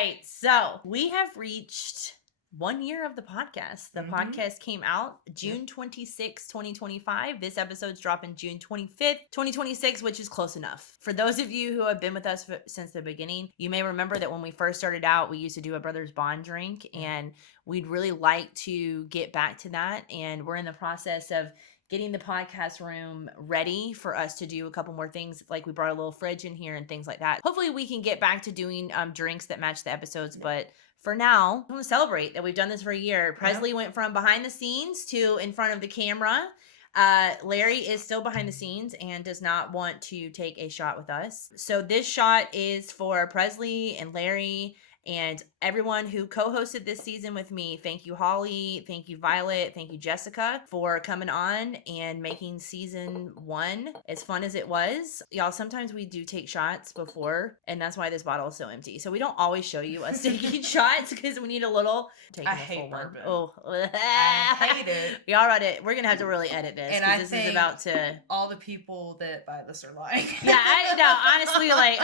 right. So we have reached 1 year of the podcast. The podcast came out June 26, 2025. This episode's dropping June 25th, 2026, which is close enough. For those of you who have been with us since the beginning, you may remember that when we first started out, we used to do a Brothers Bond drink, and we'd really like to get back to that. And we're in the process of getting the podcast room ready for us to do a couple more things. Like we brought a little fridge in here and things like that. Hopefully we can get back to doing drinks that match the episodes, but for now, I want to celebrate that we've done this for a year. Presley went from behind the scenes to in front of the camera. Larry is still behind the scenes and does not want to take a shot with us. So this shot is for Presley and Larry and everyone who co-hosted this season with me. Thank you, Holly. Thank you, Violet. Thank you, Jessica, for coming on and making season 1 as fun as it was. Y'all, sometimes we do take shots before, and that's why this bottle is so empty. So we don't always show you us taking shots because we need a little. I hate bourbon. Oh, I hate it. Y'all read it. We're gonna have to really edit this because this is about to. All the people that buy this are like. Yeah, I know. Honestly, like,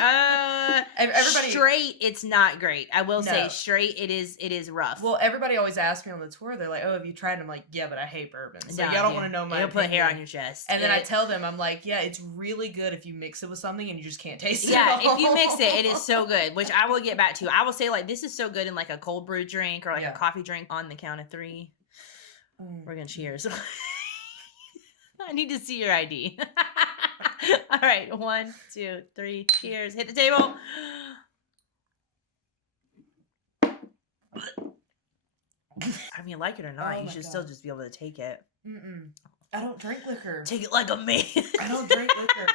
everybody straight. It's not great. I will say straight. It is rough. Well, everybody always asks me on the tour. They're like, "Oh, have you tried?" I'm like, "Yeah, but I hate bourbon." So y'all don't want to know my. You'll put hair on your chest. And then I tell them, I'm like, "Yeah, it's really good if you mix it with something and you just can't taste it." Yeah, if you mix it, it is so good. Which I will get back to. I will say like this is so good in like a cold brew drink or like a coffee drink. On the count of 3, we're gonna cheers. I need to see your ID. All right, 1, 2, 3, cheers. Hit the table. I mean, like it or not, you should still just be able to take it. I don't drink liquor. Take it like a man. I don't drink liquor.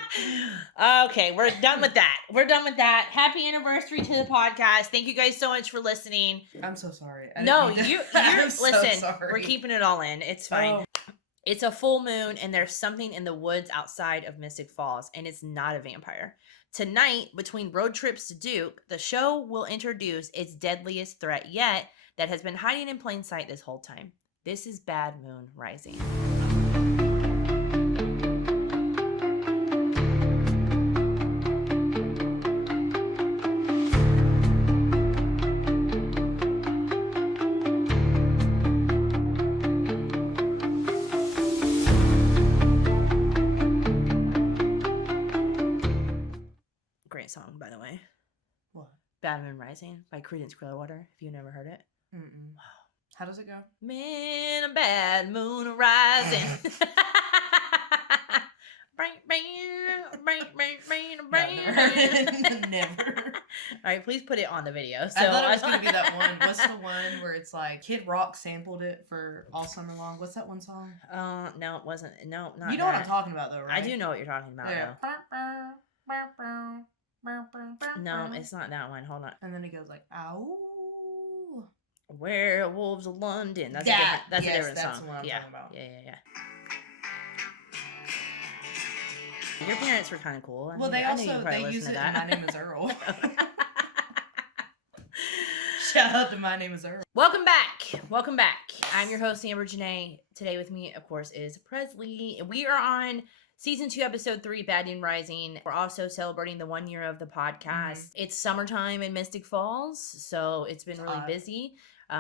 Okay, we're done with that. Happy anniversary to the podcast. Thank you guys so much for listening. I'm so sorry. You're listen, sorry. We're keeping it all in. It's fine. Oh. It's a full moon, and there's something in the woods outside of Mystic Falls, and it's not a vampire. Tonight, between road trips to Duke, the show will introduce its deadliest threat yet that has been hiding in plain sight this whole time. This is Bad Moon Rising. Song, by the way. What? Bad Moon Rising by Creedence Clearwater. If you've never heard it. Wow. How does it go? Man, a bad moon rising. Never. All right, please put it on the video. So I thought it was going to be that one. What's the one where it's like Kid Rock sampled it for All Summer Long? What's that one song? No, it wasn't. No, not You know what I'm talking about, though, right? I do know what you're talking about, though. No, it's not that one. Hold on. And then it goes like, ow. Werewolves of London. That's a different song. That's what I'm talking about. Yeah. Your parents were kind of cool. Well, they use it in My Name is Earl. Shout out to My Name is Earl. Welcome back. I'm your host, Amber Janae. Today with me, of course, is Presley. We are on Season 2, Episode 3, Bad Moon Rising. We're also celebrating the 1 year of the podcast. It's summertime in Mystic Falls, so it's been really busy.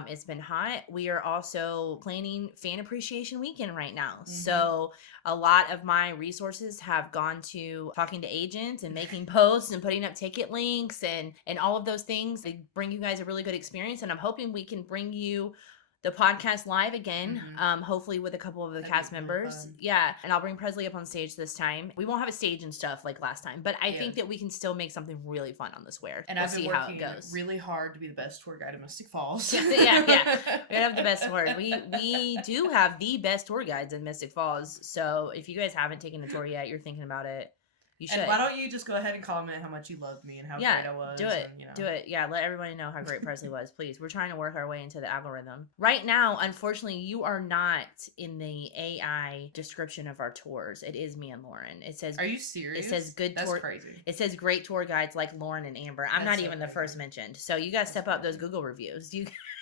It's been hot. We are also planning Fan Appreciation Weekend right now. So a lot of my resources have gone to talking to agents and making posts and putting up ticket links and all of those things. They bring you guys a really good experience, and I'm hoping we can bring you the podcast live again, hopefully with a couple of the cast members. Fun. Yeah, and I'll bring Presley up on stage this time. We won't have a stage and stuff like last time, but I think that we can still make something really fun on the square. And I've been working really hard to be the best tour guide in Mystic Falls. yeah. We have the best tour. We do have the best tour guides in Mystic Falls. So if you guys haven't taken a tour yet, you're thinking about it. You should. And why don't you just go ahead and comment how much you loved me and how great I was? Do it. Yeah, let everybody know how great Presley was, please. We're trying to work our way into the algorithm. Right now, unfortunately, you are not in the AI description of our tours. It is me and Lauren. It says. Are you serious? It says good tour. That's crazy. It says great tour guides like Lauren and Amber. I'm not even the first mentioned. So you guys step up those Google reviews.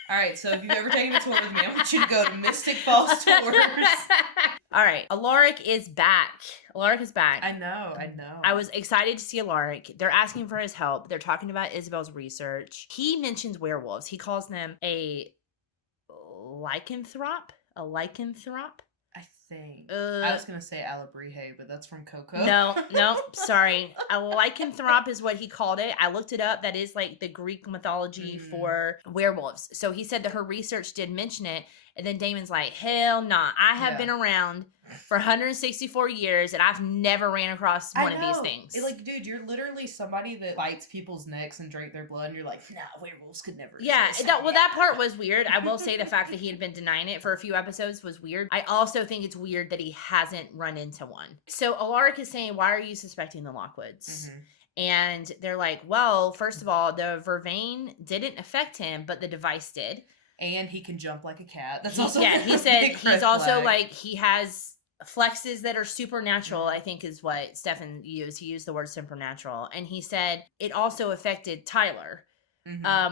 All right, so if you've ever taken a tour with me, I want you to go to Mystic Falls Tours. All right, Alaric is back. Alaric is back. I know. I was excited to see Alaric. They're asking for his help. They're talking about Isabel's research. He mentions werewolves. He calls them a lycanthrope. A lycanthrope? I think. I was going to say Alabrije, but that's from Coco. No, sorry. A lycanthrope is what he called it. I looked it up. That is like the Greek mythology for werewolves. So he said that her research did mention it. And then Damon's like, hell nah. I have been around for 164 years and I've never ran across one of these things. Like, dude, you're literally somebody that bites people's necks and drink their blood and you're like, nah, werewolves could never exist. That part was weird. I will say the fact that he had been denying it for a few episodes was weird. I also think it's weird that he hasn't run into one. So Alaric is saying, why are you suspecting the Lockwoods? And they're like, well, first of all, the vervain didn't affect him, but the device did. And he can jump like a cat. That's also he said he's also like, he has flexes that are supernatural, I think is what Stefan used. He used the word supernatural. And he said it also affected Tyler,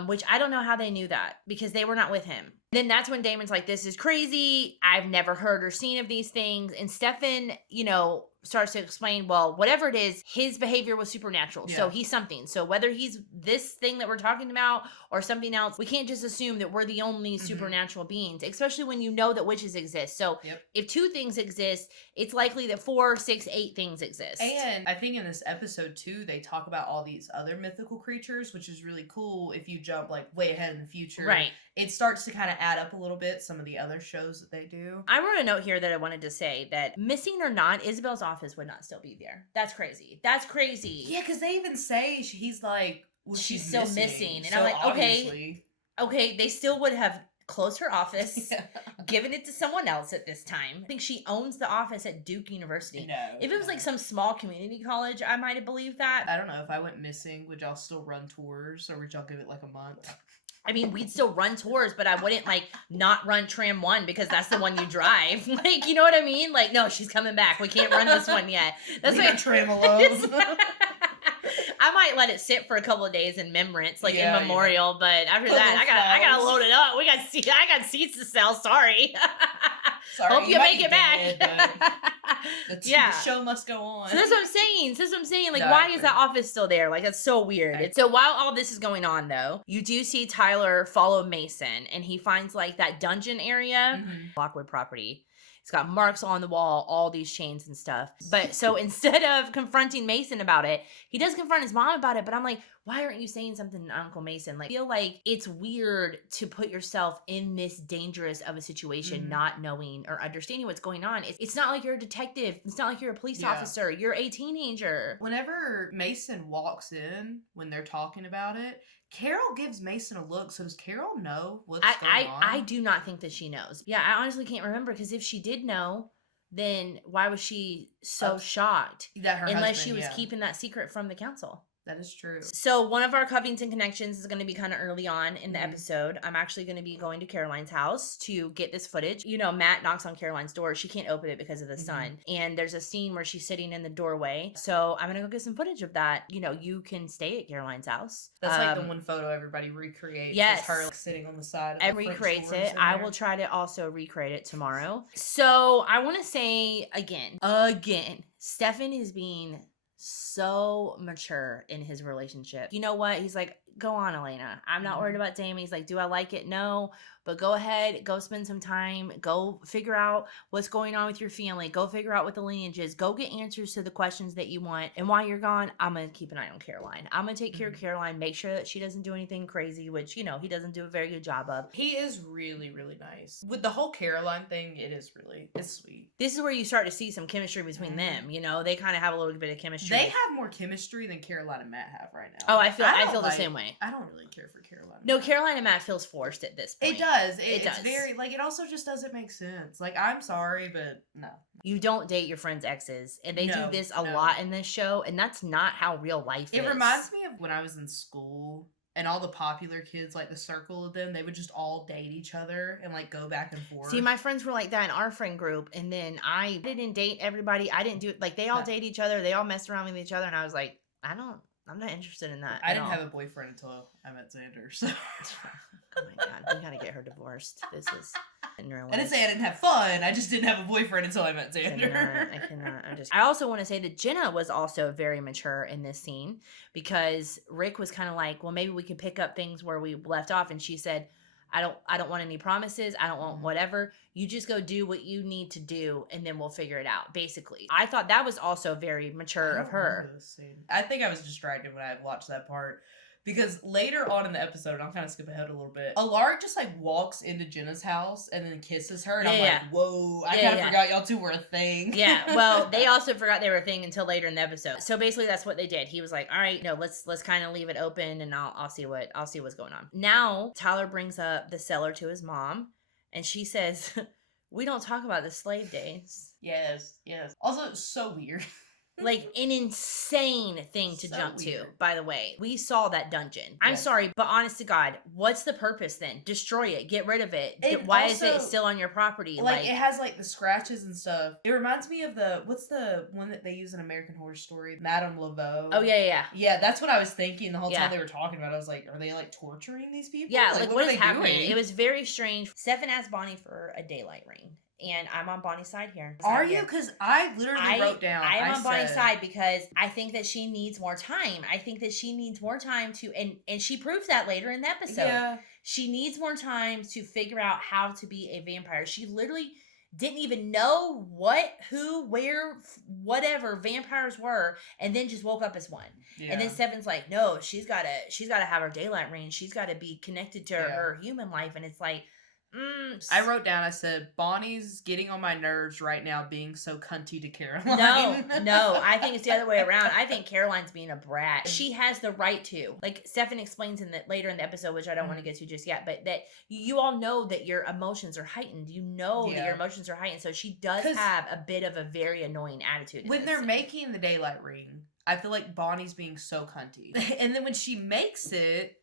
which I don't know how they knew that because they were not with him. Then that's when Damon's like, this is crazy. I've never heard or seen of these things. And Stefan, starts to explain, well, whatever it is, his behavior was supernatural. Yeah. So he's something. So whether he's this thing that we're talking about or something else, we can't just assume that we're the only supernatural beings, especially when you know that witches exist. So if 2 things exist, it's likely that 4, 6, 8 things exist. And I think in this episode too, they talk about all these other mythical creatures, which is really cool if you jump like way ahead in the future. Right. It starts to kind of add up a little bit, some of the other shows that they do. I wrote a note here that I wanted to say that missing or not, Isabel's office would not still be there. That's crazy. Yeah, because they even say he's like, well, she's still missing. And so I'm like, okay, they still would have closed her office, given it to someone else at this time. I think she owns the office at Duke University. No. If it was like some small community college, I might have believed that. I don't know. If I went missing, would y'all still run tours or would y'all give it like a month? I mean, we'd still run tours, but I wouldn't like not run Tram 1 because that's the one you drive. Like, you know what I mean? Like, no, she's coming back. We can't run this one yet. That's like Tram alone. I might let it sit for a couple of days in remembrance, like in memorial. But after that, I gotta load it up. I got seats to sell. Sorry. Hope you make it back. The show must go on. So that's what I'm saying. Like, why is that office still there? Like, that's so weird. So while all this is going on, though, you do see Tyler follow Mason, and he finds like that dungeon area, Lockwood property. It's got marks on the wall, all these chains and stuff. But so instead of confronting Mason about it, he does confront his mom about it. But I'm like, why aren't you saying something to Uncle Mason? Like, I feel like it's weird to put yourself in this dangerous of a situation, not knowing or understanding what's going on. It's not like you're a detective. It's not like you're a police officer. You're a teenager. Whenever Mason walks in, when they're talking about it, Carol gives Mason a look. So does Carol know what's going on? I do not think that she knows. Yeah, I honestly can't remember because if she did know, then why was she so shocked? That her unless she was keeping that secret from the council. That is true. So one of our Covington connections is going to be kind of early on in the episode. I'm actually going to be going to Caroline's house to get this footage. Matt knocks on Caroline's door. She can't open it because of the sun. And there's a scene where she's sitting in the doorway. So I'm going to go get some footage of that. You can stay at Caroline's house. That's like the one photo everybody recreates. Yes. Her like, sitting on the side of and recreates it. I will try to also recreate it tomorrow. So I want to say again, Stefan is being so mature in his relationship. You know what? He's like, go on, Elena. I'm not worried about Damon. He's like, do I like it? No. But go ahead, go spend some time, go figure out what's going on with your family, go figure out what the lineage is, go get answers to the questions that you want. And while you're gone, I'm going to keep an eye on Caroline. I'm going to take care of Caroline, make sure that she doesn't do anything crazy, which, he doesn't do a very good job of. He is really, really nice. With the whole Caroline thing, it's sweet. This is where you start to see some chemistry between them. They kind of have a little bit of chemistry. They have more chemistry than Caroline and Matt have right now. Oh, I feel the same way. I don't really care for Caroline. No, Caroline and Matt feels forced at this point. It does. It's very, it also just doesn't make sense. Like, I'm sorry, but no. You don't date your friends' exes. And they do this a lot in this show, and that's not how real life is. It reminds me of when I was in school, and all the popular kids, like the circle of them, they would just all date each other and, go back and forth. See, my friends were like that in our friend group, and then I didn't date everybody. I didn't do it. Like, they all date each other. They all messed around with each other, and I was like, I'm not interested in that. I didn't have a boyfriend until I met Xander, so. Oh my God, we gotta get her divorced. This is... I didn't say I didn't have fun. I just didn't have a boyfriend until I met I Xander. cannot. I also want to say that Jenna was also very mature in this scene, because Rick was kind of like, well, maybe we could pick up things where we left off, and she said, I don't want any promises. I don't want whatever. You just go do what you need to do, and then we'll figure it out. Basically, I thought that was also very mature of her. I think I was distracted when I watched that part. Because later on in the episode, I'm kind of skipping ahead a little bit, Alaric just like walks into Jenna's house and then kisses her. And I'm like, whoa, I kind of forgot y'all two were a thing. Yeah, well, they also forgot they were a thing until later in the episode. So basically that's what they did. He was like, all right, no, let's kind of leave it open, and I'll see what's going on. Now, Tyler brings up the seller to his mom, and she says, we don't talk about the slave days. Yes. Also, it's so weird. Like, an insane thing to jump to, by the way. We saw that dungeon. I'm sorry, but honest to God, what's the purpose then? Destroy it. Get rid of it. Why is it still on your property? Like, it has, like, the scratches and stuff. It reminds me of what's the one that they use in American Horror Story? Madame Laveau. Oh, yeah. Yeah, that's what I was thinking the whole time they were talking about it. I was like, are they, like, torturing these people? Yeah, like what is happening? Doing? It was very strange. Stefan asked Bonnie for a daylight ring. And I'm on Bonnie's side here. Are you? Because I literally wrote down. I am on Bonnie's side because I think that she needs more time. I think that she needs more time to, and she proves that later in the episode. Yeah. She needs more time to figure out how to be a vampire. She literally didn't even know what, who, where, whatever vampires were, and then just woke up as one. Yeah. And then Stefan's like, no, she's gotta have her daylight ring. She's gotta be connected to her human life. And it's like, I wrote down, I said, Bonnie's getting on my nerves right now being so cunty to Caroline. No, I think it's the other way around. I think Caroline's being a brat. She has the right to. Like Stefan explains later in the episode, which I don't want to get to just yet, but that you all know that your emotions are heightened. You know that your emotions are heightened. So she does have a bit of a very annoying attitude. When they're making the daylight ring, I feel like Bonnie's being so cunty. And then when she makes it,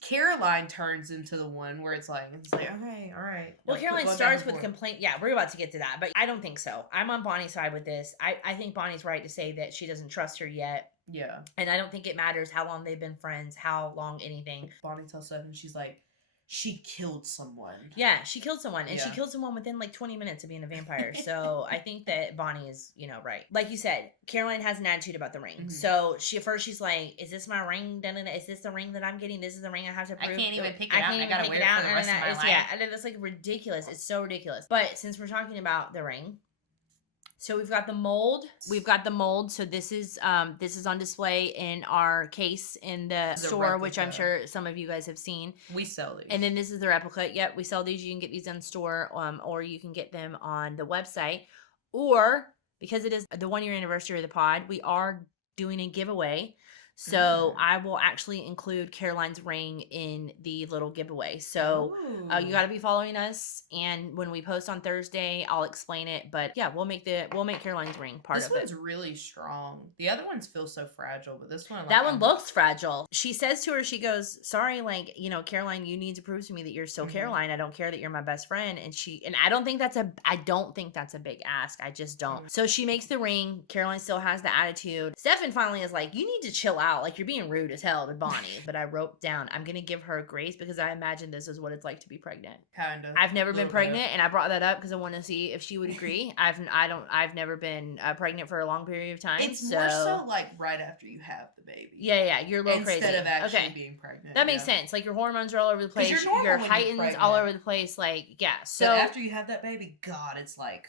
Caroline turns into the one where it's like, okay, all right. Well, Caroline starts with complaint. Yeah, we're about to get to that, but I don't think so. I'm on Bonnie's side with this. I think Bonnie's right to say that she doesn't trust her yet. Yeah. And I don't think it matters how long they've been friends, how long anything. Bonnie tells Stefan, she's like, she killed someone. Yeah, she killed someone. And she killed someone within like 20 minutes of being a vampire. So I think that Bonnie is, right. Like you said, Caroline has an attitude about the ring. Mm-hmm. So she's like, is this my ring? Is this the ring that I'm getting? This is the ring I have to prove. I can't even pick it out. I gotta wear it for the rest of my life. Yeah, and that's like ridiculous. It's so ridiculous. But since we're talking about the ring, so we've got the mold. So this is on display in our case in the store, replica, which I'm sure some of you guys have seen. We sell these. And then this is the replica. Yep, we sell these. You can get these in store, or you can get them on the website. Or because it is the 1 year anniversary of the pod, we are doing a giveaway. So I will actually include Caroline's ring in the little giveaway. So you got to be following us, and when we post on Thursday, I'll explain it. But yeah, we'll make Caroline's ring part of it. This one's really strong. The other ones feel so fragile, but this one, that one looks fragile. She says to her, she goes, "Sorry, Caroline, you need to prove to me that you're still Caroline. I don't care that you're my best friend." And I don't think that's a big ask. I just don't. So she makes the ring. Caroline still has the attitude. Stefan finally is like, "You need to chill out. Like, you're being rude as hell to Bonnie." But I wrote down, I'm gonna give her grace because I imagine this is what it's like to be pregnant. Kind of. I've never been pregnant, and I brought that up because I want to see if she would agree. I've never been pregnant for a long period of time. It's more so like right after you have the baby. Yeah, you're a little crazy instead of actually being pregnant. That makes sense. Like your hormones are all over the place. Your heightened all over the place. Like so but after you have that baby, God, it's like.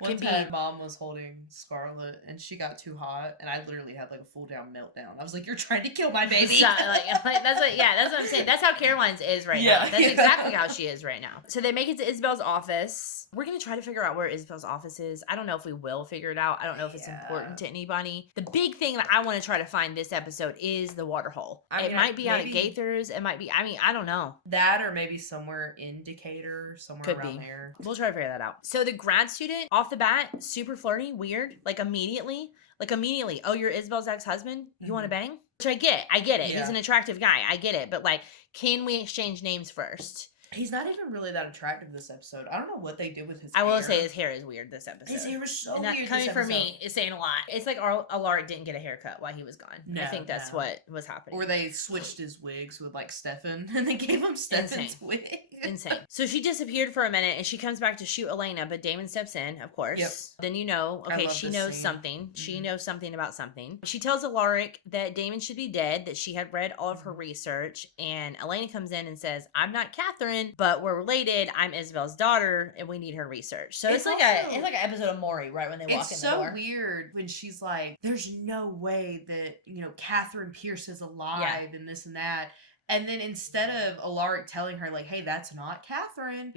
One time, Mom was holding Scarlett, and she got too hot, and I literally had like a full down meltdown. I was like, "You're trying to kill my baby." That's what I'm saying. That's how Caroline's is right now. That's exactly how she is right now. So they make it to Isabel's office. We're gonna try to figure out where Isabel's office is. I don't know if we will figure it out. I don't know if it's important to anybody. The big thing that I want to try to find this episode is the water hole. It might be out at Gaither's. It might be. I don't know. That or maybe somewhere in Decatur, somewhere around there. We'll try to figure that out. So the grad student off the bat, super flirty, weird, like immediately, oh, you're Isabel's ex-husband? You want to bang? Which I get it. Yeah. He's an attractive guy. I get it. But like, can we exchange names first? He's not even really that attractive this episode. I don't know what they did with his hair. I will hair. say his hair is weird this episode. His hair was so and weird coming this for episode. me is saying a lot. It's like Alaric didn't get a haircut while he was gone. No, I think that's what was happening. Or they switched his wigs with like Stefan and they gave him Stefan's wig. Insane. So she disappeared for a minute and she comes back to shoot Elena, but Damon steps in, of course. Yep. Then you know, okay, she knows something. She knows something about something. She tells Alaric that Damon should be dead, that she had read all of her research, and Elena comes in and says, I'm not Catherine, but we're related. I'm Isabel's daughter, and we need her research. So it's like an episode of Maury, right when they walk in the door. It's so weird when she's like, there's no way that, Catherine Pierce is alive and this and that. And then instead of Alaric telling her, like, hey, that's not Catherine,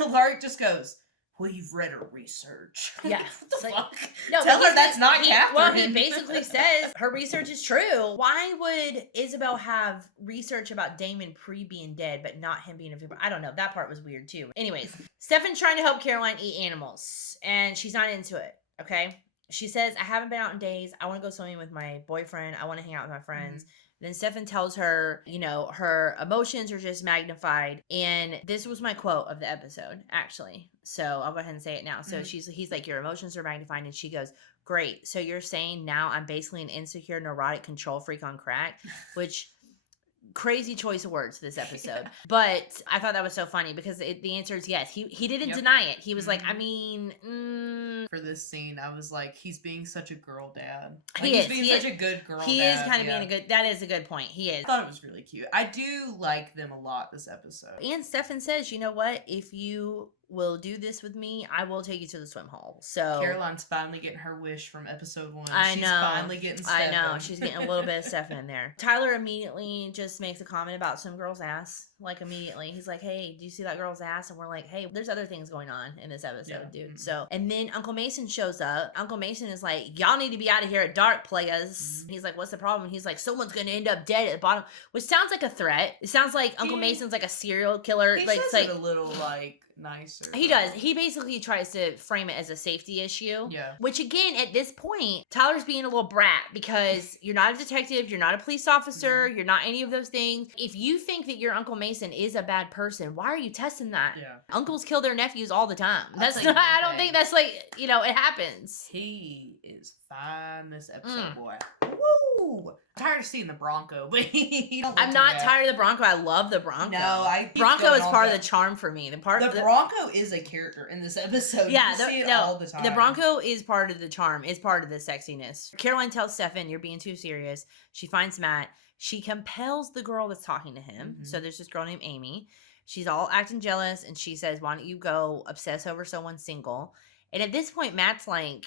Alaric just goes, well, you've read her research. Yeah. What the fuck? No, tell her that's not Catherine. Well, he basically says her research is true. Why would Isabel have research about Damon being dead, but not him being a vampire? I don't know. That part was weird, too. Anyways, Stefan's trying to help Caroline eat animals, and she's not into it, okay? She says, I haven't been out in days. I want to go swimming with my boyfriend. I want to hang out with my friends. Mm-hmm. Then Stefan tells her, her emotions are just magnified. And this was my quote of the episode, actually. So I'll go ahead and say it now. So he's like, your emotions are magnified. And she goes, great. So you're saying now I'm basically an insecure, neurotic control freak on crack, which... crazy choice of words this episode. But I thought that was so funny because the answer is yes. He didn't deny it. He was like, I mean... For this scene, I was like, he's being such a girl dad. Like, he's being such a good girl dad. He is kind of being a good... That is a good point. He is. I thought it was really cute. I do like them a lot this episode. And Stefan says, you know what? If you will do this with me, I will take you to the swim hole. So Caroline's finally getting her wish from episode 1. She's finally getting Stefan. I know. She's getting a little bit of Stefan in there. Tyler immediately just makes a comment about some girl's ass. Like, immediately. He's like, hey, do you see that girl's ass? And we're like, hey, there's other things going on in this episode, dude. Mm-hmm. So, and then Uncle Mason shows up. Uncle Mason is like, y'all need to be out of here at dark, players. Mm-hmm. He's like, what's the problem? And he's like, someone's going to end up dead at the bottom, which sounds like a threat. It sounds like Uncle Mason's like a serial killer. He like, says it a little, like, nicer. He does. He basically tries to frame it as a safety issue. Yeah. Which, again, at this point, Tyler's being a little brat because you're not a detective, you're not a police officer, you're not any of those things. If you think that your Uncle Mason is a bad person, why are you testing that? Yeah. Uncles kill their nephews all the time. That's not, I don't think that's like, it happens. He is fine this episode, boy. Woo! I'm tired of seeing the Bronco, but I'm not tired of the Bronco. I love the Bronco. No, Bronco is part of the charm for me. The Bronco is a character in this episode. Yeah, you see it all the time. The Bronco is part of the charm. Is part of the sexiness. Caroline tells Stefan, "You're being too serious." She finds Matt. She compels the girl that's talking to him. Mm-hmm. So there's this girl named Amy. She's all acting jealous, and she says, "Why don't you go obsess over someone single?" And at this point, Matt's like,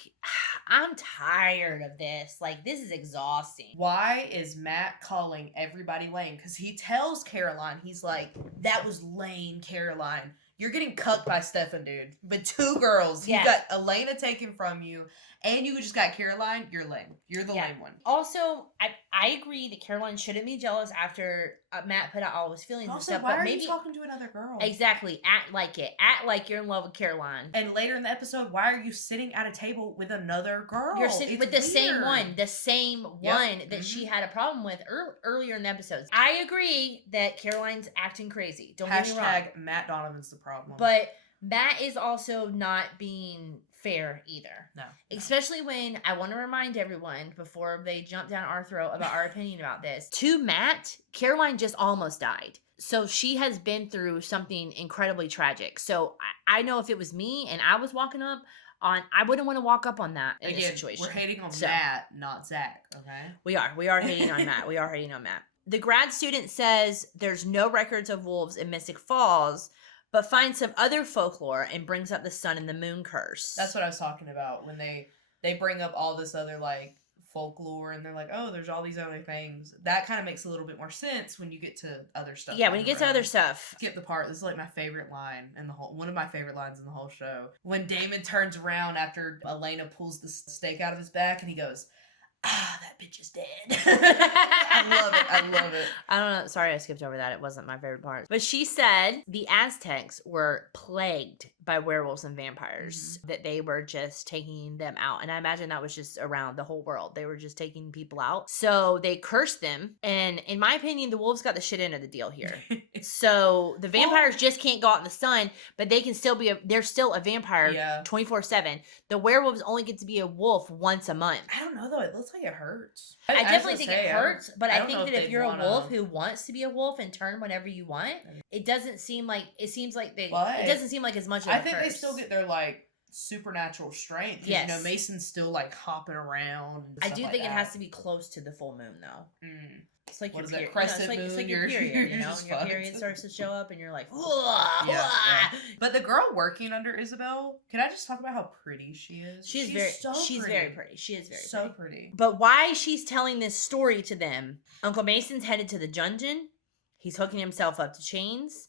I'm tired of this. Like, this is exhausting. Why is Matt calling everybody lame? Because he tells Caroline, he's like, that was lame, Caroline. You're getting cucked by Stefan, dude. But 2 girls. You got Elena taken from you, and you just got Caroline. You're lame. You're the lame one. Also, I agree that Caroline shouldn't be jealous after Matt put out all his feelings and stuff. Why but are you talking to another girl? Exactly. Act like it. Act like you're in love with Caroline. And later in the episode, why are you sitting at a table with another girl? You're sitting with the same one. The same one that she had a problem with earlier in the episodes. I agree that Caroline's acting crazy. Don't get me wrong. Hashtag Matt Donovan's the problem. But Matt is also not being fair either. No. Especially when I want to remind everyone before they jump down our throat about our opinion about this. To Matt, Caroline just almost died. So she has been through something incredibly tragic. So I know if it was me and I was walking up on, I wouldn't want to walk up on that in this situation. We're hating on Matt, not Zach, okay? We are hating on Matt. The grad student says there's no records of wolves in Mystic Falls, but finds some other folklore and brings up the sun and the moon curse. That's what I was talking about when they bring up all this other, like, folklore, and they're like, oh, there's all these other things. That kind of makes a little bit more sense when you get to other stuff. Yeah, when you get to other stuff. Skip the part. This is, like, my favorite line in the whole, one of my favorite lines in the whole show. When Damon turns around after Elena pulls the stake out of his back, and he goes, that bitch is dead. I love it. I don't know. Sorry, I skipped over that. It wasn't my favorite part. But she said the Aztecs were plagued by werewolves and vampires, that they were just taking them out. And I imagine that was just around the whole world. They were just taking people out. So they cursed them. And in my opinion, the wolves got the shit end of the deal here. So the vampires just can't go out in the sun, but they can still be they're still a vampire 24/7. The werewolves only get to be a wolf once a month. I don't know though. It looks like it hurts. I definitely think it hurts, but I think that if you're a wolf who wants to be a wolf and turn whenever you want, it doesn't seem like it doesn't seem like as much of I think they still get their like supernatural strength. Yes. You know, Mason's still like hopping around. And I do think it has to be close to the full moon though. It's like what your period. Crescent moon. It's like your period, you know? When your period starts to show up and you're like, yeah. But the girl working under Isabel, can I just talk about how pretty she is? She's very pretty. She is very pretty. But why she's telling this story to them, Uncle Mason's headed to the dungeon. He's hooking himself up to chains.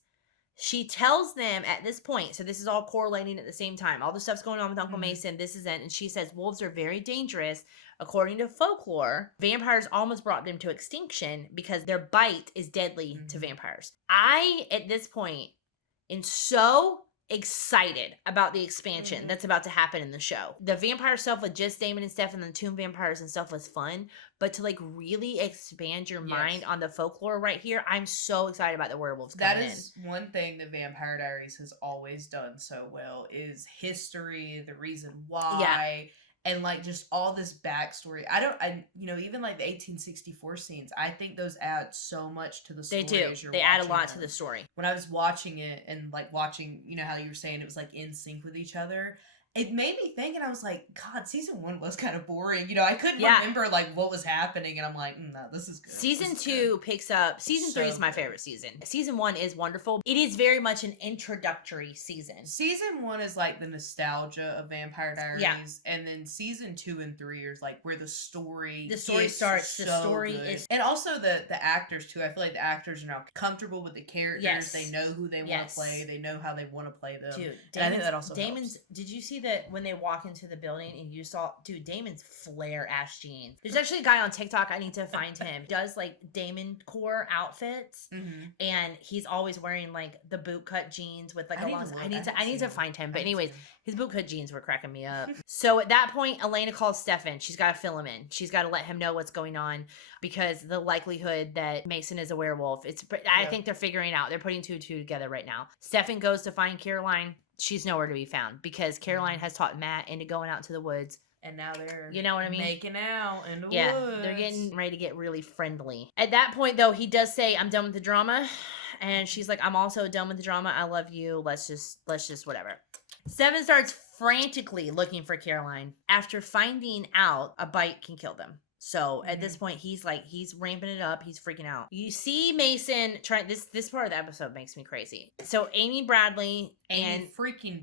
She tells them at this point, so this is all correlating at the same time. All the stuff's going on with Uncle Mason. This is it. And she says, wolves are very dangerous. According to folklore, vampires almost brought them to extinction because their bite is deadly to vampires. I, at this point, am so excited about the expansion that's about to happen in the show. The vampire stuff with just Damon and Steph and the tomb vampires and stuff was fun, but to like really expand your mind on the folklore right here, I'm so excited about the werewolves coming in. That is one thing that Vampire Diaries has always done so well is history, the reason why, and like just all this backstory. Even like the 1864 scenes, I think those add so much to the story. They do. They add a lot to the story. When I was watching it and like watching, you know how you were saying it was like in sync with each other, it made me think, and I was like, God, season 1 was kind of boring. You know, I couldn't remember like what was happening, and I'm like, no, this is good. Season 2 picks up. Season 3 is my favorite season. Season 1 is wonderful. It is very much an introductory season. Season 1 is like the nostalgia of Vampire Diaries, and then season 2 and 3 is like where the story starts. So the story is, and also the actors too. I feel like the actors are now comfortable with the characters. Yes. They know who they want to play. They know how they want to play them. Dude, I think that also helps. Did you see that when they walk into the building and you saw, dude, Damon's flare ass jeans? There's actually a guy on TikTok, I need to find him, does like Damon core outfits, and he's always wearing like the boot cut jeans with like a long. I need to find him. But anyways, his boot cut jeans were cracking me up. So at that point, Elena calls Stefan. She's got to fill him in. She's got to let him know what's going on because the likelihood that Mason is a werewolf, I think they're figuring out. They're putting 2 and 2 together right now. Stefan goes to find Caroline. She's nowhere to be found because Caroline has taught Matt into going out to the woods. And now they're, you know what I mean? Making out in the woods. Yeah, they're getting ready to get really friendly. At that point, though, he does say, I'm done with the drama. And she's like, I'm also done with the drama. I love you. Let's just whatever. Stefan starts frantically looking for Caroline after finding out a bite can kill them. So at this point, he's ramping it up. He's freaking out. You see Mason trying this part of the episode makes me crazy. So Amy freaking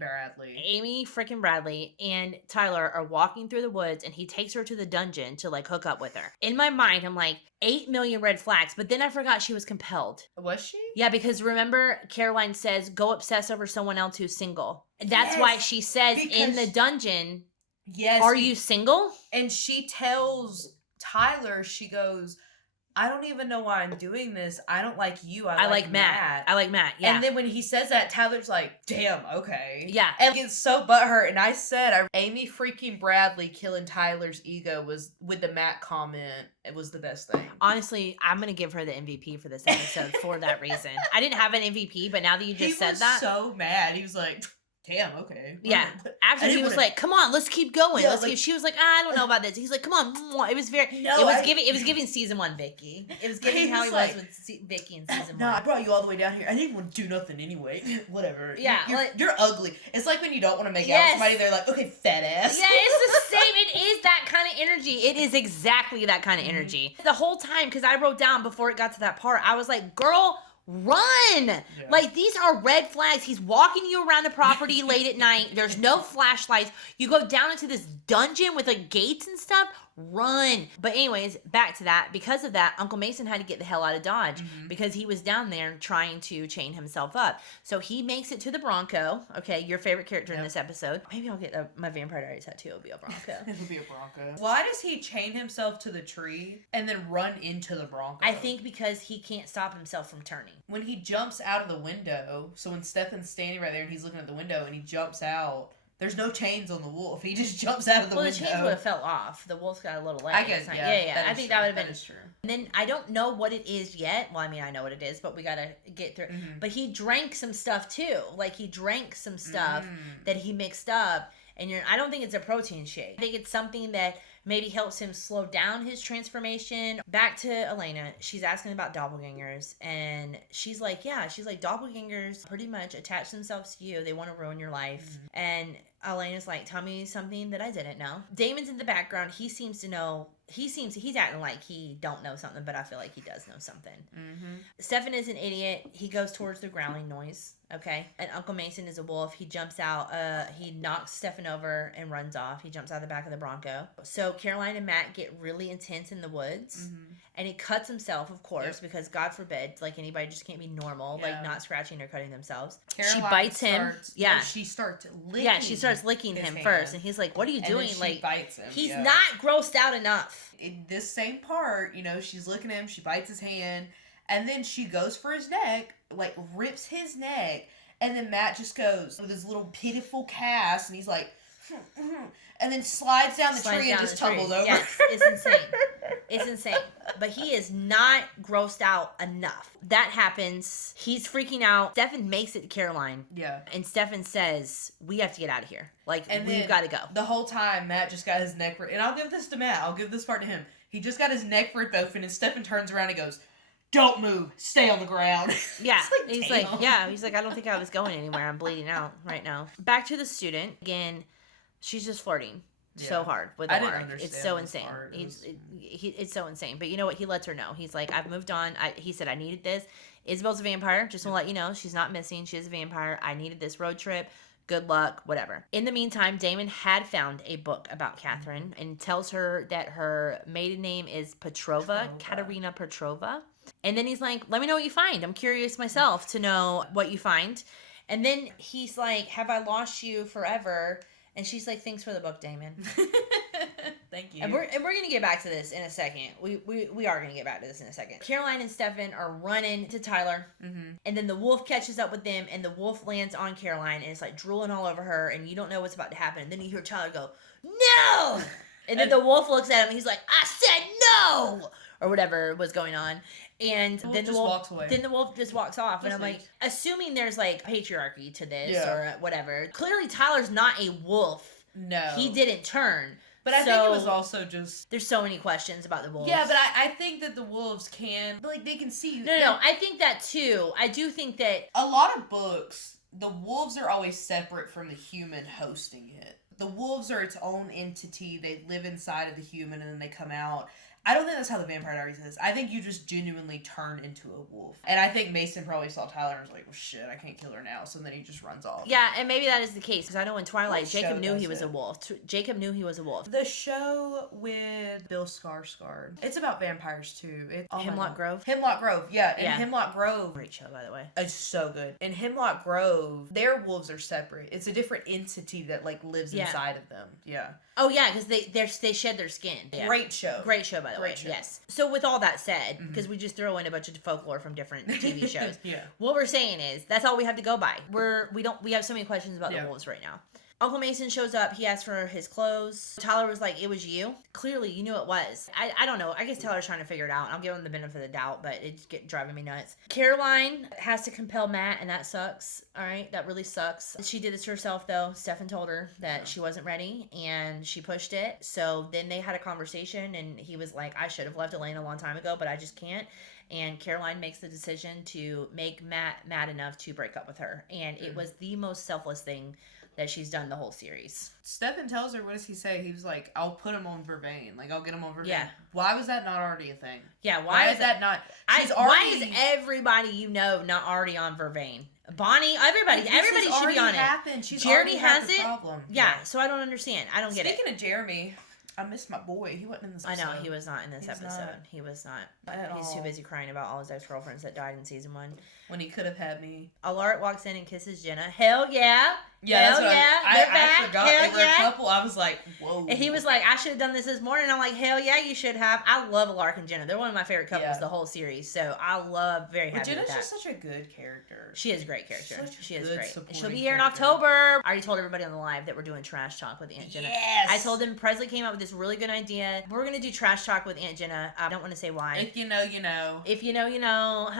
Bradley and Tyler are walking through the woods and he takes her to the dungeon to like hook up with her. In my mind, I'm like, 8 million red flags, but then I forgot she was compelled. Was she? Yeah, because remember Caroline says, go obsess over someone else who's single. That's why she says in the dungeon, are you single? And she tells Tyler, she goes, I don't even know why I'm doing this. I don't like you. I like Matt. I like Matt, yeah. And then when he says that, Tyler's like, damn, okay. Yeah. And gets so butthurt. And I said, Amy freaking Bradley killing Tyler's ego was, with the Matt comment, it was the best thing. Honestly, I'm going to give her the MVP for this episode for that reason. I didn't have an MVP, but now that you just said that. He was so mad. He was like, damn, okay. Yeah. After he was like, come on, let's keep going. She was like, I don't know about this. He's like, come on. It was giving season 1 Vicky. It was giving how he was with Vicky in season 1. No, I brought you all the way down here. I didn't want to do nothing anyway. Whatever. Yeah. You're ugly. It's like when you don't want to make out with somebody, they're like, okay, fat ass. Yeah, it's the same. It is that kind of energy. It is exactly that kind of energy. The whole time, because I wrote down before it got to that part, I was like, girl, run! Yeah. Like, these are red flags. He's walking you around the property late at night. There's no flashlights. You go down into this dungeon with like gates and stuff. Run. But anyways, back to that. Because of that, Uncle Mason had to get the hell out of Dodge because he was down there trying to chain himself up. So he makes it to the Bronco. Okay, your favorite character in this episode. Maybe I'll get my Vampire Diaries tattoo. It'll be a Bronco. It'll be a Bronco. Why does he chain himself to the tree and then run into the Bronco? I think because he can't stop himself from turning. When he jumps out of the window, so when Stefan's standing right there and he's looking at the window and he jumps out, there's no chains on the wolf. He just jumps out of the window. Well, the chains would have fell off. The wolf's got a little leg. I guess, yeah. I think that would have been true. And then I don't know what it is yet. Well, I mean, I know what it is, but we got to get through. But he drank some stuff too. Like, he drank some stuff that he mixed up. And I don't think it's a protein shake. I think it's something that maybe helps him slow down his transformation. Back to Elena. She's asking about doppelgangers. And she's like, doppelgangers pretty much attach themselves to you. They want to ruin your life. And Elena's like, tell me something that I didn't know. Damon's in the background. He seems to know. He's acting like he don't know something, but I feel like he does know something. Stefan is an idiot. He goes towards the growling noise. Okay. And Uncle Mason is a wolf. He jumps out. He knocks Stefan over and runs off. He jumps out of the back of the Bronco. So Caroline and Matt get really intense in the woods. And he cuts himself, of course, because God forbid, like, anybody just can't be normal, like, not scratching or cutting themselves. Caroline she bites him. She starts licking. Yeah, she starts licking him first. And he's like, what are you doing? Then she like, bites him. He's not grossed out enough. In this same part, she's licking him. She bites his hand. And then she goes for his neck, like, rips his neck. And then Matt just goes with his little pitiful cast. And he's like, and then slides down the tree and just tumbles over. Yes, it's insane. It's insane. But he is not grossed out enough. That happens. He's freaking out. Stefan makes it to Caroline. Yeah. And Stefan says, we have to get out of here. Like, we've got to go. The whole time, Matt just got his neck ripped. And I'll give this to Matt. I'll give this part to him. He just got his neck ripped open, and Stefan turns around and goes, don't move. Stay on the ground. Yeah. He's like, I don't think I was going anywhere. I'm bleeding out right now. Back to the student. Again, she's just flirting so hard with Mark. It's so insane. It's so insane. But you know what? He lets her know. He's like, I've moved on. He said, I needed this. Isabel's a vampire. Just want to let you know, she's not missing. She's a vampire. I needed this road trip. Good luck, whatever. In the meantime, Damon had found a book about Catherine and tells her that her maiden name is Petrova. Katerina Petrova. And then he's like, let me know what you find. I'm curious myself to know what you find. And then he's like, have I lost you forever? And she's like, thanks for the book, Damon. Thank you. And we're going to get back to this in a second. We are going to get back to this in a second. Caroline and Stefan are running to Tyler. And then the wolf catches up with them. And the wolf lands on Caroline. And it's like drooling all over her. And you don't know what's about to happen. And then you hear Tyler go, no! And then the wolf looks at him. And he's like, I said no! Or whatever was going on. And then the wolf walks away. Then the wolf just walks off. And I'm like, assuming there's like patriarchy to this or whatever. Clearly Tyler's not a wolf. No. He didn't turn. But I think it was also just... There's so many questions about the wolves. Yeah, but I think that the wolves can... Like, they can see you. No, I think that too. I do think that... A lot of books, the wolves are always separate from the human hosting it. The wolves are its own entity. They live inside of the human and then they come out. I don't think that's how the Vampire Diaries is. I think you just genuinely turn into a wolf. And I think Mason probably saw Tyler and was like, well, shit, I can't kill her now. So then he just runs off. Yeah, and maybe that is the case. Because I know in Twilight, Jacob knew he was a wolf. Jacob knew he was a wolf. The show with Bill Skarsgård. It's about vampires, too. Hemlock Grove? Hemlock Grove, yeah. In Hemlock Grove. Great show, by the way. It's so good. In Hemlock Grove, their wolves are separate. It's a different entity that, like, lives inside of them. Yeah. Oh, yeah, because they shed their skin. Yeah. Great show. Great show, by the way. Yes. So with all that said, because we just throw in a bunch of folklore from different TV shows, what we're saying is that's all we have to go by. We have so many questions about the wolves right now. Uncle Mason shows up. He asks for his clothes. Tyler was like, it was you? Clearly, you knew it was. I don't know. I guess Tyler's trying to figure it out. I'll give him the benefit of the doubt, but it's driving me nuts. Caroline has to compel Matt, and that sucks. All right? That really sucks. She did this to herself, though. Stefan told her that she wasn't ready, and she pushed it. So then they had a conversation, and he was like, I should have left Elena a long time ago, but I just can't. And Caroline makes the decision to make Matt mad enough to break up with her. And it was the most selfless thing that she's done the whole series. Stefan tells her, what does he say? He was like, I'll put him on Vervain. Like, I'll get him on Vervain. Yeah. Why was that not already a thing? Yeah, why is that not... Why is everybody you know not already on Vervain? Bonnie, everybody should be on it. She's Jeremy has it. Problem. Yeah, so I don't understand. I don't get it. Speaking of Jeremy, I missed my boy. He wasn't in this episode. I know, he was not in this episode. He was not. He's too busy crying about all his ex-girlfriends that died in season 1. When he could have had me. Alaric walks in and kisses Jenna. Hell yeah. Yeah, hell yeah. I back. forgot hell they were a couple. I was like, whoa. And he was like, I should have done this morning. I'm like, hell yeah, you should have. I love Alaric and Jenna. They're one of my favorite couples the whole series. So I very happy Jenna's with that. just such a good character. She is a great character. She is great. She'll be here in October. I already told everybody on the live that we're doing Trash Talk with Aunt Jenna. Yes. I told them Presley came up with this really good idea. We're going to do Trash Talk with Aunt Jenna. I don't want to say why. If you know, you know. If you know, you know.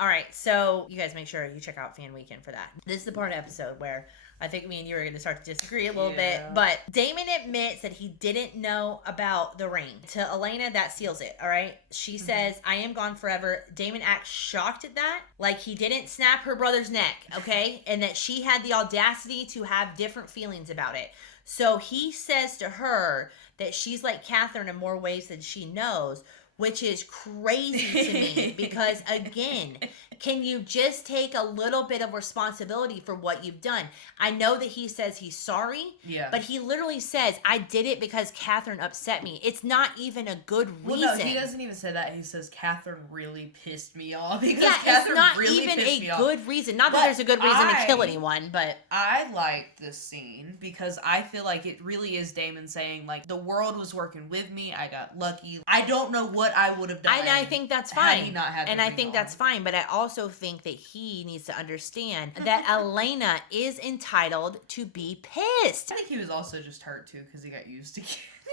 All right. So you guys make sure you check out Fan Weekend for that. This is the part of the episode where I think me and you are going to start to disagree a little bit. But Damon admits that he didn't know about the ring. To Elena, that seals it, all right? She says, I am gone forever. Damon acts shocked at that. Like he didn't snap her brother's neck, okay? And that she had the audacity to have different feelings about it. So he says to her that she's like Catherine in more ways than she knows, which is crazy to me because, again, can you just take a little bit of responsibility for what you've done? I know that he says he's sorry, but he literally says, I did it because Catherine upset me. It's not even a good reason. Well, no, he doesn't even say that. He says, Catherine really pissed me off. Because Catherine it's not really even a good reason. Not that there's a good reason to kill anyone, but... I like this scene because I feel like it really is Damon saying, like, the world was working with me. I got lucky. I don't know what I would have done. And I think that's fine. Had he not had and I think that's fine, but I also think that he needs to understand that Elena is entitled to be pissed. I think he was also just hurt too because he got used to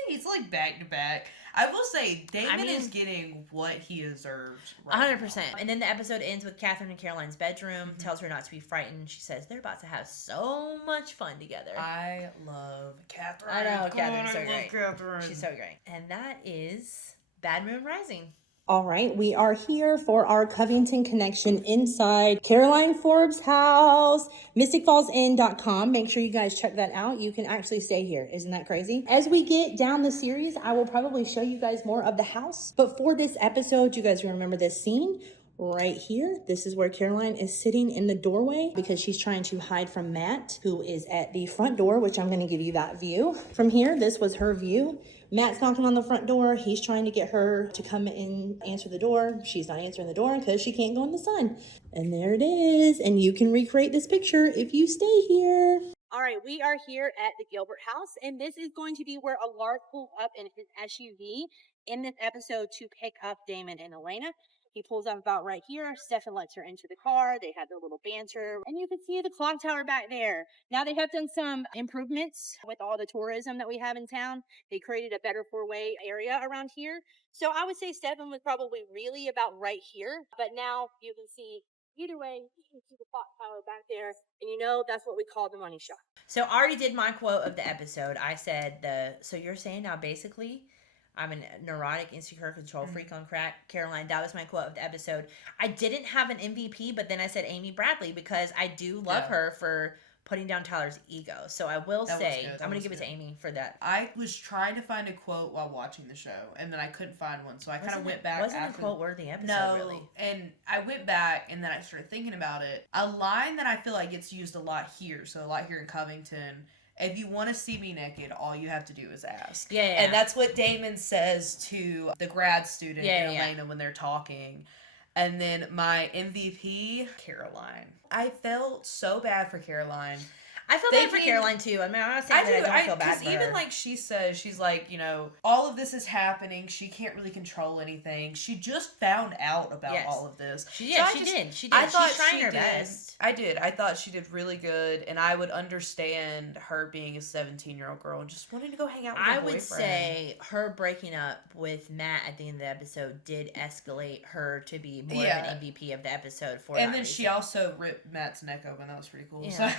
he's like back to back. I will say Damon is getting what he deserved. 100%. And then the episode ends with Catherine in Caroline's bedroom, tells her not to be frightened. She says they're about to have so much fun together. I love Catherine. I know, Catherine's so great. Catherine. She's so great. And that is Bad Moon Rising. All right, we are here for our Covington connection inside Caroline Forbes' house, mysticfallsinn.com. Make sure you guys check that out. You can actually stay here. Isn't that crazy? As we get down the series, I will probably show you guys more of the house. But for this episode, you guys remember this scene right here. This is where Caroline is sitting in the doorway because she's trying to hide from Matt, who is at the front door, which I'm going to give you that view. From here, this was her view. Matt's knocking on the front door. He's trying to get her to come in, answer the door. She's not answering the door because she can't go in the sun. And there it is. And you can recreate this picture if you stay here. All right, we are here at the Gilbert house, and this is going to be where Alaric pulled up in his SUV in this episode to pick up Damon and Elena. He pulls up about right here. Stefan lets her into the car. They have their little banter. And you can see the clock tower back there. Now they have done some improvements with all the tourism that we have in town. They created a better four-way area around here. So I would say Stefan was probably really about right here. But now you can see either way, you can see the clock tower back there. And you know that's what we call the money shot. So I already did my quote of the episode. I said so you're saying now basically I'm a neurotic, insecure control freak on crack. Caroline, that was my quote of the episode. I didn't have an MVP, but then I said Amy Bradley because I do love her for putting down Tyler's ego. So I will say, I'm going to give it to Amy for that. I was trying to find a quote while watching the show, and then I couldn't find one. So I kind of went back. Wasn't a quote-worthy episode, really. And I went back, and then I started thinking about it. A line that I feel like gets used a lot here, so a lot here in Covington. If you want to see me naked, all you have to do is ask. Yeah. And that's what Damon says to the grad student and Elena when they're talking. And then my MVP, Caroline. I felt so bad for Caroline. I feel bad for Caroline too. I mean, I'm not saying that I don't feel bad for her. Even like she says, she's like, you know, all of this is happening. She can't really control anything. She just found out about all of this. She did. I thought she's trying her best. I did. I thought she did really good, and I would understand her being a 17-year-old girl and just wanting to go hang out with her boyfriend. I would say her breaking up with Matt at the end of the episode did escalate her to be more of an MVP of the episode for and then reason. She also ripped Matt's neck open. That was pretty cool. Yeah.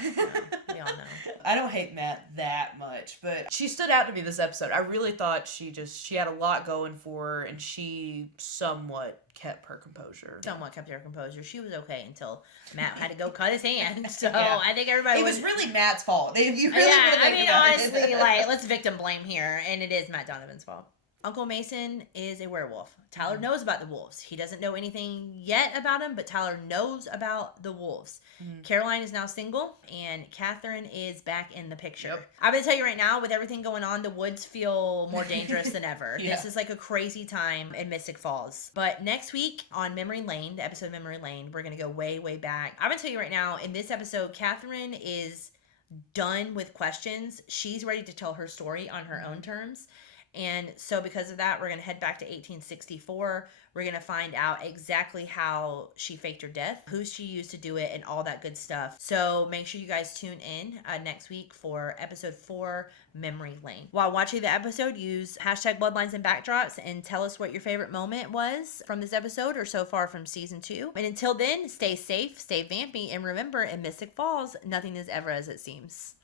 We all know. I don't hate Matt that much, but she stood out to me this episode. I really thought she had a lot going for her, and she somewhat kept her composure. She was okay until Matt had to go cut his hand. So I think everybody was really Matt's fault. If you really I mean, honestly, like, let's victim blame here, and it is Matt Donovan's fault. Uncle Mason is a werewolf. Tyler knows about the wolves. He doesn't know anything yet about them, but Tyler knows about the wolves. Caroline is now single, and Catherine is back in the picture. Yep. I'm going to tell you right now, with everything going on, the woods feel more dangerous than ever. This is like a crazy time in Mystic Falls. But next week on Memory Lane, the episode Memory Lane, we're going to go way, way back. I'm going to tell you right now, in this episode, Catherine is done with questions. She's ready to tell her story on her own terms. And so because of that, we're going to head back to 1864. We're going to find out exactly how she faked her death, who she used to do it, and all that good stuff. So make sure you guys tune in next week for episode 4, Memory Lane. While watching the episode, use hashtag Bloodlines and Backdrops and tell us what your favorite moment was from this episode or so far from season 2. And until then, stay safe, stay vampy, and remember, in Mystic Falls, nothing is ever as it seems.